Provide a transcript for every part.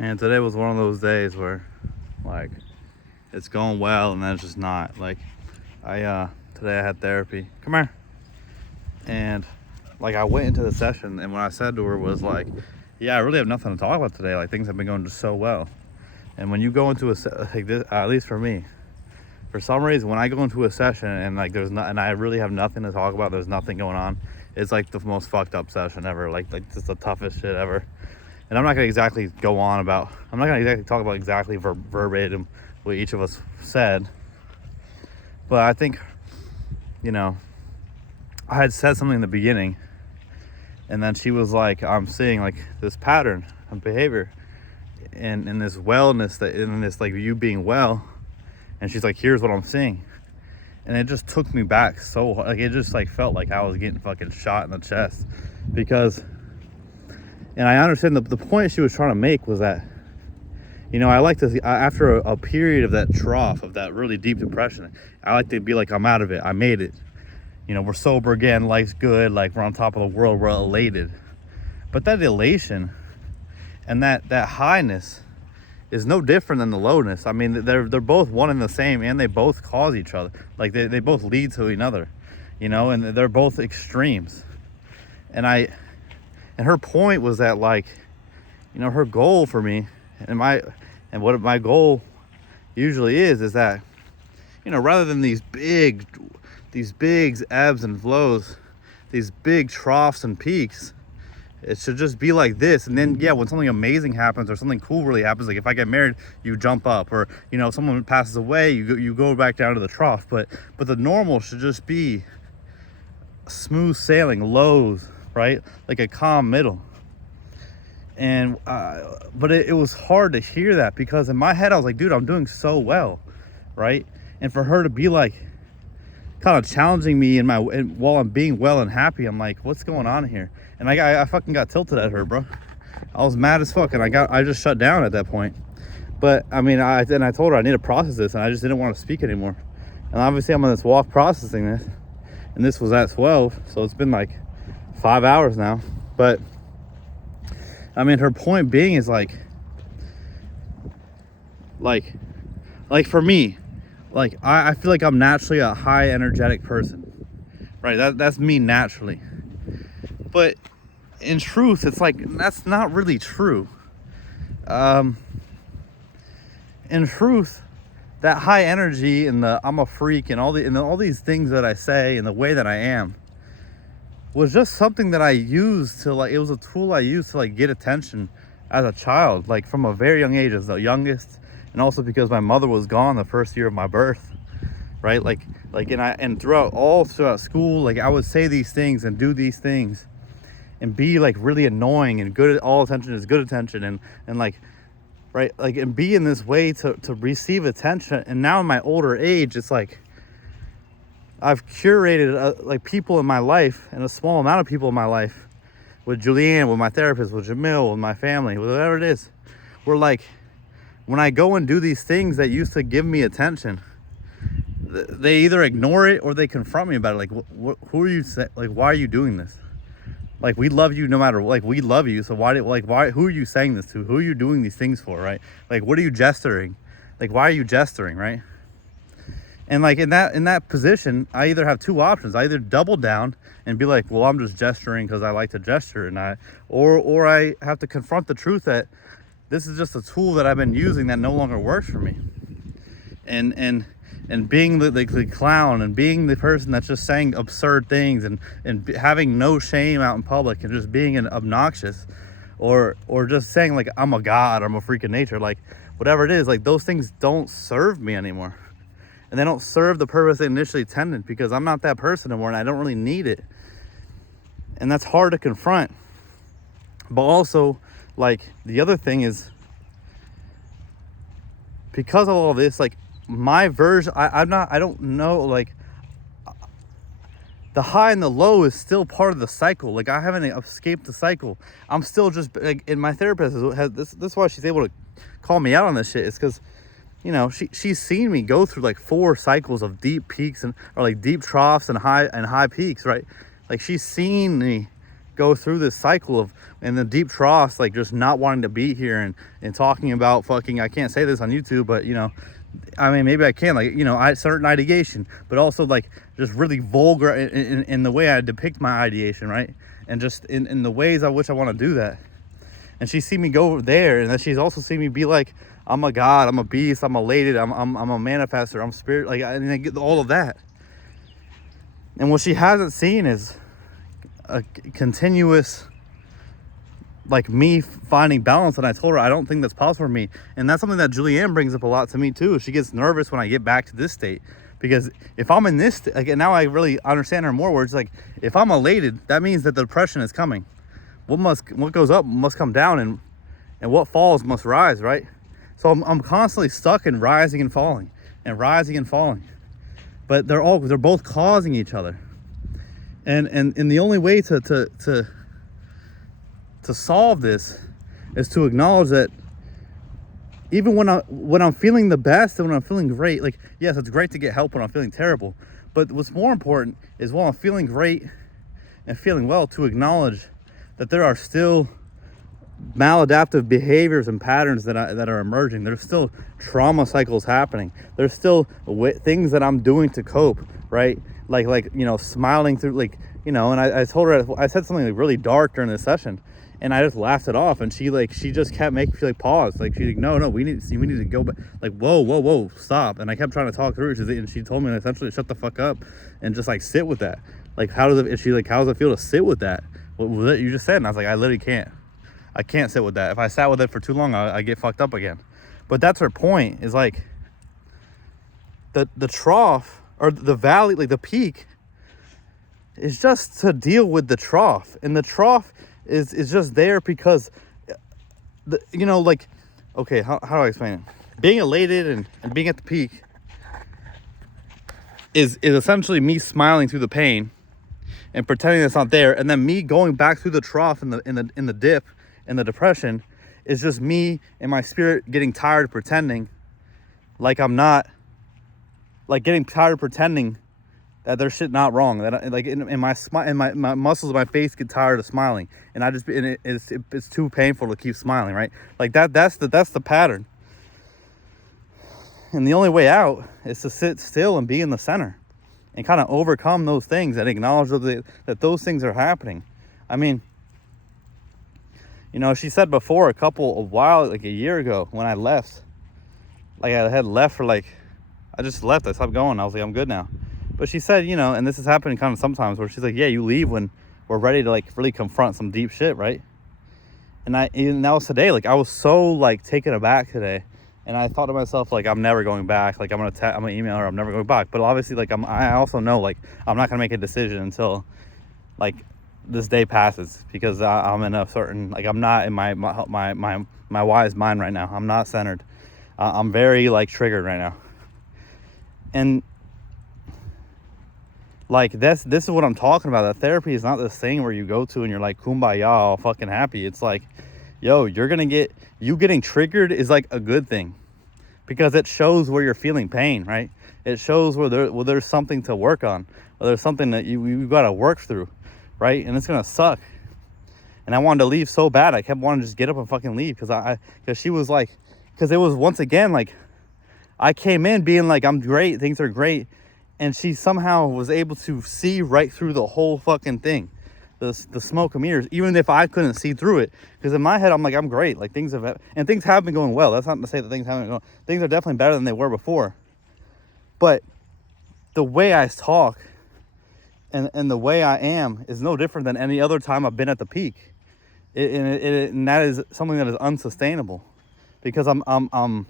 Man, today was one of those days where, like, it's going well and then it's just not. Like, today I had therapy. Come here. And, like, I went into the session, and what I said to her was, like, yeah, I really have nothing to talk about today. Like, things have been going just so well. And when you go into like this, at least for me, for some reason, when I go into a session and, like, and I really have nothing to talk about, there's nothing going on, it's, like, the most fucked up session ever. Like just the toughest shit ever. And I'm not gonna exactly talk about exactly verbatim what each of us said, but I think, I had said something in the beginning, and then she was like, I'm seeing, like, this pattern of behavior and in this wellness, that in this, like, you being well, and she's like, here's what I'm seeing. And it just took me back so hard. Like, it just, like, felt like I was getting fucking shot in the chest, because, and I understand the point she was trying to make was that, I like to, after a period of that trough, of that really deep depression, I like to be like, I'm out of it, I made it. We're sober again, life's good, like, we're on top of the world, we're elated. But that elation and that highness is no different than the lowness. I mean, they're both one and the same, and they both cause each other. Like, they both lead to another, and they're both extremes. And her point was that, like, her goal for me, and what my goal usually is that, rather than these big ebbs and flows, these big troughs and peaks, it should just be like this. And then, yeah, when something amazing happens or something cool really happens, like if I get married, you jump up, or, someone passes away, you go back down to the trough. But the normal should just be smooth sailing, lows, right? Like a calm middle. And but it was hard to hear that, because in my head I was like, dude, I'm doing so well, right? And for her to be like kind of challenging me while I'm being well and happy, I'm like, what's going on here? And I fucking got tilted at her, bro. I was mad as fuck, and I just shut down at that point. But I mean, I told her I need to process this, and I just didn't want to speak anymore. And obviously I'm on this walk processing this, and this was at 12, so it's been like 5 hours now. But I mean, her point being is like for me, like, I feel like I'm naturally a high energetic person, right? That's me naturally. But in truth, it's like, that's not really true. In truth, that high energy and the I'm a freak and all these things that I say and the way that I am was just something that I used to, like, it was a tool I used to, like, get attention as a child, like, from a very young age, as the youngest. And also because my mother was gone the first year of my birth, right? And throughout school, like, I would say these things and do these things and be, like, really annoying and good. All attention is good attention, and like, right, like, and be in this way to receive attention. And now in my older age, it's like I've curated like, people in my life, and a small amount of people in my life, with Julianne, with my therapist, with Jamil, with my family, with whatever it is. We're like, when I go and do these things that used to give me attention, they either ignore it or they confront me about it. Like, who are you? Like, why are you doing this? Like, we love you no matter, like, we love you. So why, who are you saying this to? Who are you doing these things for, right? Like, what are you gesturing? Like, why are you gesturing, right? And, like, in that position, I either have two options. I either double down and be like, well, I'm just gesturing because I like to gesture, or I have to confront the truth that this is just a tool that I've been using that no longer works for me. And being the clown, and being the person that's just saying absurd things, and having no shame out in public, and just being an obnoxious, or just saying, like, I'm a god, I'm a freak of nature, like, whatever it is, like, those things don't serve me anymore. And they don't serve the purpose they initially intended, because I'm not that person anymore, and I don't really need it. And that's hard to confront. But also, like, the other thing is, because of all this, like, my version, I don't know, like, the high and the low is still part of the cycle. Like, I haven't escaped the cycle. I'm still just, like, and my therapist has this is why she's able to call me out on this shit. It's because, she's seen me go through, like, 4 cycles of deep peaks, or like deep troughs and high peaks, right? Like, she's seen me go through this cycle of in the deep troughs, like just not wanting to be here and talking about fucking, I can't say this on YouTube, but you know, I mean, maybe I can, like, you know, certain ideation, but also like just really vulgar in the way I depict my ideation, right? And just in the ways I wish I want to do that. And she see me go there, and then she's also seen me be like, I'm a god, I'm a beast, I'm elated, I'm a manifester, I'm spirit, like, and I get all of that. And what she hasn't seen is a continuous, like, me finding balance. And I told her I don't think that's possible for me. And that's something that Julianne brings up a lot to me too. She gets nervous when I get back to this state, because if I'm in this, like, and now I really understand her more, where it's like, if I'm elated, that means that the depression is coming. What goes up must come down, and what falls must rise, right? So I'm constantly stuck in rising and falling and rising and falling, but they're both causing each other. And the only way to solve this is to acknowledge that even when I'm feeling the best and when I'm feeling great, like, yes, it's great to get help when I'm feeling terrible, but what's more important is while I'm feeling great and feeling well, to acknowledge that there are still maladaptive behaviors and patterns that are emerging. There's still trauma cycles happening. There's still things that I'm doing to cope, right? Like you know, smiling through, like, you know. And I told her, I said something like really dark during this session, and I just laughed it off. And she just kept making me feel like pause. Like, she's like, no, we need to go back. Like, whoa, stop. And I kept trying to talk through it, and she told me essentially to shut the fuck up and just like sit with that. Like, how does it feel to sit with that? What was it you just said? And I was like, I literally can't. I can't sit with that. If I sat with it for too long, I get fucked up again. But that's her point, is like the trough, or the valley, like the peak, is just to deal with the trough. And the trough is just there because, you know, like, okay, how do I explain it? Being elated and being at the peak is essentially me smiling through the pain and pretending it's not there, and then me going back through the trough in the dip, in the depression, is just me and my spirit getting tired of pretending like I'm not, like, getting tired of pretending that there's shit not wrong, that like in my muscles of my face get tired of smiling, and it's too painful to keep smiling, right? Like that's the pattern. And the only way out is to sit still and be in the center and kind of overcome those things and acknowledge that those things are happening. I mean, you know, she said before, like a year ago, when I left, like I had left for like, I just left, I stopped going, I was like, I'm good now. But she said, you know, and this is happening kind of sometimes, where she's like, yeah, you leave when we're ready to like really confront some deep shit, right? And that was today. Like, I was so like taken aback today, and I thought to myself, like, I'm never going back. Like, I'm gonna email her, I'm never going back. But obviously, like, I also know, like, I'm not gonna make a decision until like this day passes, because I'm in a certain, like, I'm not in my wise mind right now. I'm not centered. I'm very like triggered right now. And like, this is what I'm talking about. That therapy is not this thing where you go to and you're like, kumbaya, all fucking happy. It's like, yo, you getting triggered is like a good thing, because it shows where you're feeling pain, right? It shows where there's something to work on, or there's something that you got to work through, right? And it's gonna suck. And I wanted to leave so bad. I kept wanting to just get up and fucking leave, because she was like, because it was, once again, like, I came in being like, I'm great, things are great, and she somehow was able to see right through the whole fucking thing, the smoke and mirrors, even if I couldn't see through it. Because in my head, I'm like, I'm great, like, things have been going well. That's not to say that things haven't been going. Things are definitely better than they were before, but the way I talk and the way I am is no different than any other time I've been at the peak, and that is something that is unsustainable, because I'm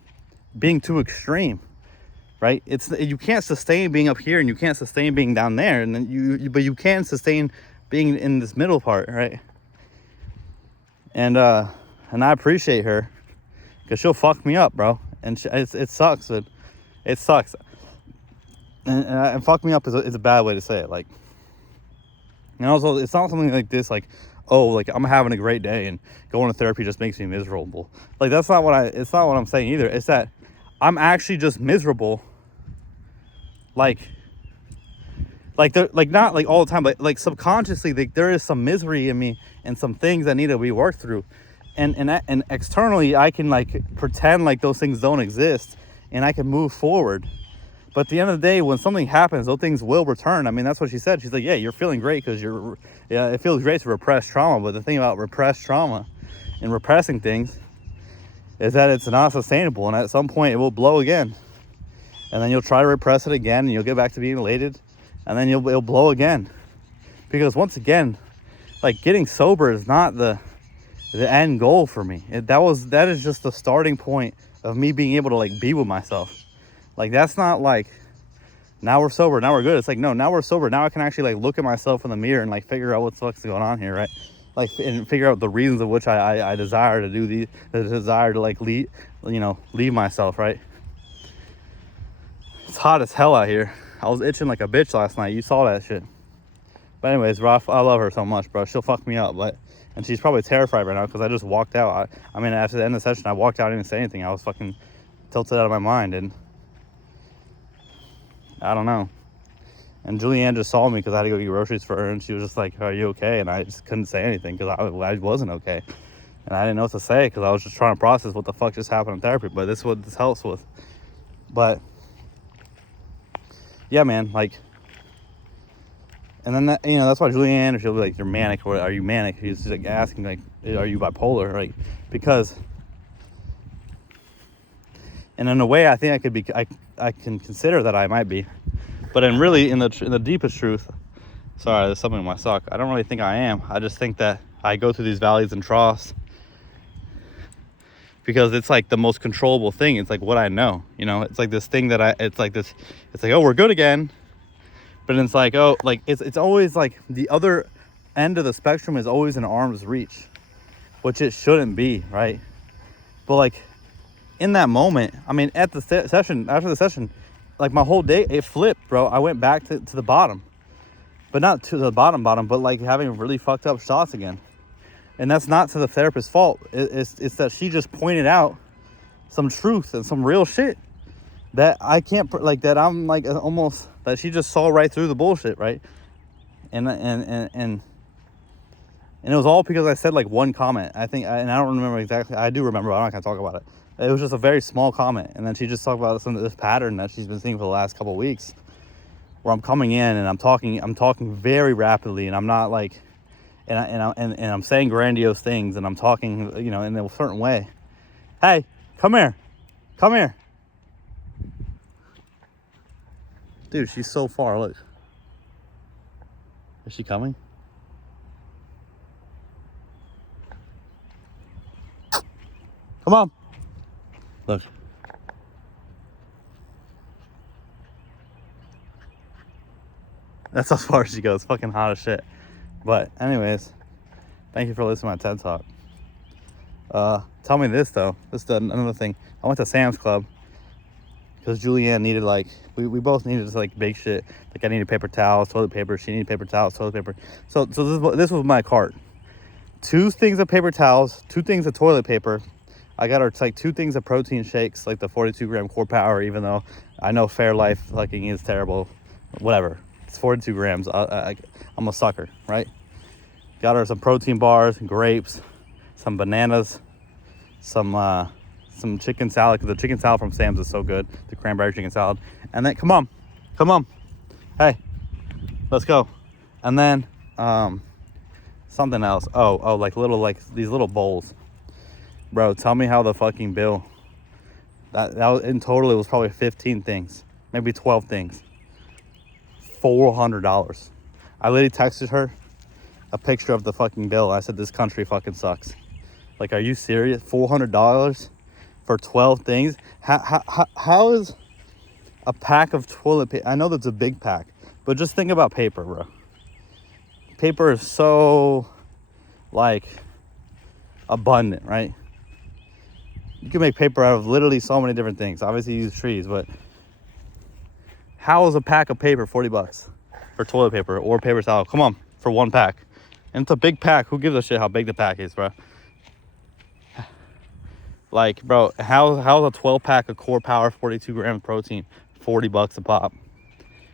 being too extreme, right? You can't sustain being up here, and you can't sustain being down there, and then but you can sustain being in this middle part, right? And I appreciate her, because she'll fuck me up, bro, and it sucks, but it sucks. And fuck me up is a bad way to say it, like. And also, it's not something like this, like, oh, like, I'm having a great day and going to therapy just makes me miserable. Like, it's not what I'm saying either. It's that I'm actually just miserable. Like Like they're like not like all the time, but like subconsciously there is some misery in me and some things that need to be worked through. And externally I can like pretend like those things don't exist and I can move forward. But at the end of the day, when something happens, those things will return. I mean, that's what she said. She's like, yeah, you're feeling great because it feels great to repress trauma. But the thing about repressed trauma and repressing things is that it's not sustainable. And at some point it will blow again. And then you'll try to repress it again and you'll get back to being elated. And then it'll blow again. Because once again, like getting sober is not the end goal for me. That is just the starting point of me being able to like be with myself. Like that's not like now we're sober, now we're good. It's like no, now we're sober. Now I can actually like look at myself in the mirror and like figure out what the fuck's going on here, right? Like and figure out the reasons of which I desire to do the desire to like leave myself, right? It's hot as hell out here. I was itching like a bitch last night. You saw that shit. But anyways, Raf, I love her so much, bro. She'll fuck me up, and she's probably terrified right now because I just walked out. I mean, after the end of the session, I walked out and didn't say anything. I was fucking tilted out of my mind, and I don't know. And Julianne just saw me because I had to go get groceries for her, and she was just like, "Are you okay?" And I just couldn't say anything because I wasn't okay, and I didn't know what to say because I was just trying to process what the fuck just happened in therapy. But this is what this helps with. But yeah, man, like. And then that's why Julianne, she'll be like, "You're manic," or "Are you manic?" She's like asking like, "Are you bipolar?" Like, because, and in a way, I think I could be. I can consider that I might be, but in the deepest truth, sorry, there's something in my sock. I don't really think I am. I just think that I go through these valleys and troughs because it's like the most controllable thing. It's like what I know. It's like this thing that it's like, oh, we're good again. But it's like, oh, like it's always like the other end of the spectrum is always in arm's reach, which it shouldn't be, right? But like in that moment, I mean, at the session, after the session, like my whole day, it flipped, bro. I went back to the bottom, but not to the bottom, but like having really fucked up shots again. And that's not to the therapist's fault. It's that she just pointed out some truth and some real shit that I can't, like, that I'm like almost, that she just saw right through the bullshit, right? And it was all because I said like one comment. I think, and I don't remember exactly. I do remember, but I'm not gonna talk about it. It was just a very small comment, and then she just talked about this pattern that she's been seeing for the last couple of weeks, where I'm coming in and I'm talking very rapidly, and I'm not like, and I'm saying grandiose things, and I'm talking, in a certain way. Hey, come here. Dude, she's so far, look. Is she coming? Come on. Look. That's as far as she goes. Fucking hot as shit. But anyways, thank you for listening to my TED Talk. Tell me this though. This is another thing. I went to Sam's Club because Julianne needed like, we both needed just like big shit. Like I needed paper towels, toilet paper. She needed paper towels, toilet paper. So this was my cart. 2 things of paper towels, 2 things of toilet paper. I got her like 2 things of protein shakes, like the 42-gram Core Power, even though I know Fairlife fucking is terrible. Whatever. It's 42 grams. I'm a sucker, right? Got her some protein bars, grapes, some bananas, some chicken salad, because the chicken salad from Sam's is so good. The cranberry chicken salad. And then, come on. Hey, let's go. And then, something else. Oh, like these little bowls. Bro, tell me how the fucking bill. That was, in total, it was probably 15 things, maybe 12 things. $400. I literally texted her a picture of the fucking bill. I said, this country fucking sucks. Like, are you serious? $400 for 12 things? How is a pack of toilet paper? I know that's a big pack, but just think about paper, bro. Paper is so, like, abundant, right? You can make paper out of literally so many different things. Obviously, you use trees, but how is a pack of paper $40 for toilet paper or paper towel? Come on, for 1 pack. And it's a big pack. Who gives a shit how big the pack is, bro? Like, bro, how's a 12-pack of Core Power 42 grams protein $40 a pop?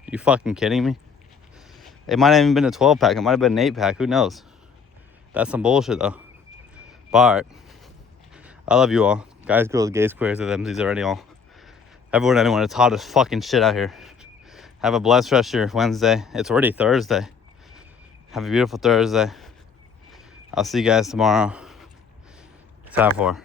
You fucking kidding me? It might have even been a 12 pack. It might have been an 8-pack. Who knows? That's some bullshit though. But all right. I love you all. Guys, girls, gays, queers, these already all. Everyone, anyone, it's hot as fucking shit out here. Have a blessed rest of your Wednesday. It's already Thursday. Have a beautiful Thursday. I'll see you guys tomorrow. Time for.